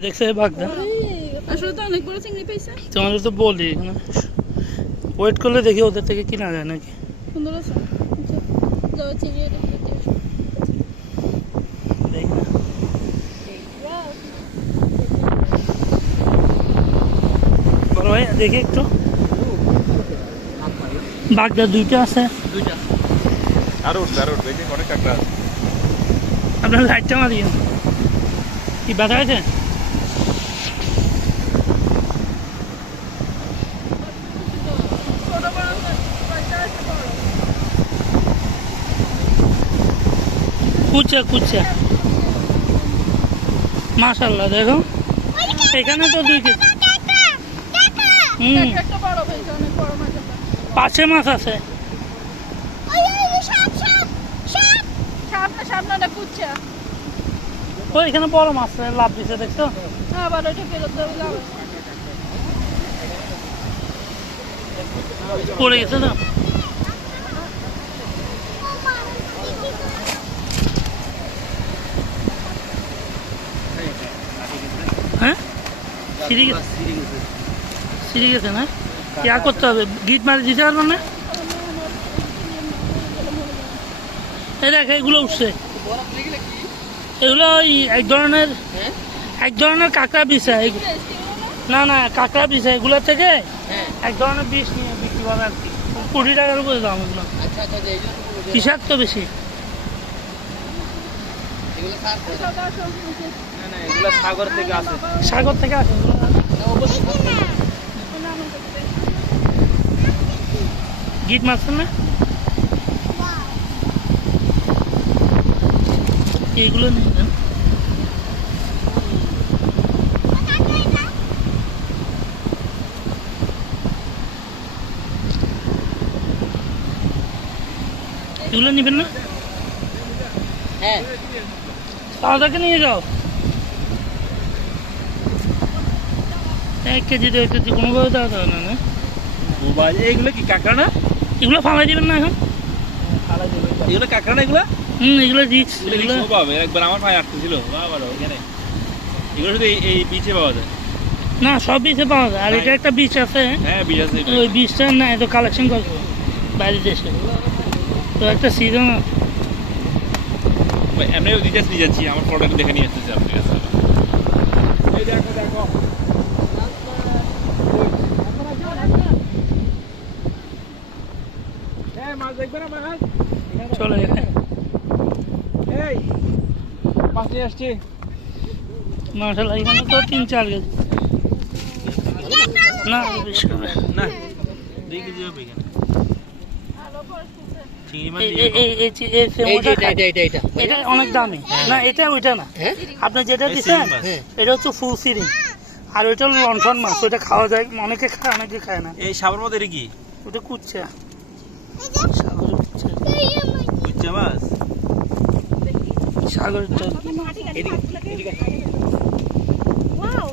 দেখছে বাগদা আসলে তো অনেক বড় চিংড়ি পেয়েছে। তোমাদের তো বলি এখানে ওয়েট করলে দেখি ওদের থেকে কিনা যায় নাকি। সুন্দর আছে। যাও চিংড়ি এটা দেখতে আসো। দেখি না। বড় ভাই দেখি একটু বাগদা দুইটা আছে। আরো উঠবে এই যে অনেক কাঁকড়া আছে। আপনার লাইটটা মারিয়ে কি ব্যথা আছে? ছোট বড় কয়টা আছে বড়? কুচা মাশাআল্লাহ দেখো এখানে তো 2 কেজি। একটা বড় পেয়েছে, অনেক বড় মাছ আছে। পাশে মাছ আছে। সামনে ওটা কুচ্ছা। ওই এখানে বড় মাছ লাভ দিছে দেখছো? আবার ওটা ফেরত দেবো যাবে। পড়ে গেছে না? হ্যাঁ সিঁড়ি গেছে না? ইয়া করতে হবে, গিট মারি দিতে পারবেন না? এই দেখ এগুলো উঠছে, এগুলো ওই এক ধরনের কাঁকড়া বিষা। না কাঁকড়া বিষা, এগুলো থেকে এক ধরনের বিষ নিয়ে বিক্রি করে আর কি। 20 টাকার উপরে দাম এগুলো। বিষাক্ত বেশি। সাগর থেকে আসে। সাগর থেকে আসে গিট মারছেন না? এইগুলো নিয়ে যান। এগুলো নিবেন না? হ্যাঁ তাদেরকে নিয়ে যাও। 1 কেজি 2 কেজি কোনোভাবে দেওয়া যাবে না না? এইগুলো কি কাঁকড়া না? এগুলো ফালাই দিবেন না এখন? এগুলো কাঁকড়া না এগুলো? এগুলো রিক্স। এগুলো পাবে একবার আমার ভাই আটকেছিল বাবা ওখানে। এগুলো শুধু এই বিচে পাওয়া যায় না, সব বীজে পাওয়া যায়। আর এটা একটা বীজ আছে, হ্যাঁ বিচ আছে ওই বীজটা না এত কালেকশন করবো বাইরের দেশে, তো একটা সিজন। এমনিও ডিটেলস নিয়ে যাচ্ছি, আমার প্রোডাক্ট দেখে নিয়ে আসতেছি আপনি কাছে। এই দেখো মাছ দেখবে না মাছ? চলে এই মাছ নিয়ে আসছি। মাশাআল্লাহ এখানে তো 3-4 কেজি না বেশি হবে না 2 কেজি হবে এখানে। চিংড়ি মাছ এটা অনেক দামি না, এটা ওইটা না। আপনি যেটা দিচ্ছেন এটা হচ্ছে ফুল সিরিং, আর ওইটা হলো লন্ঠন মাছ। ওইটা খাওয়া যায়, অনেকে খায় অনেকে খায় না। এই সাগর মধ্যে এটা কি? ওটা কুচ্চা বুঝছে মাছ সাগরের ওয়াও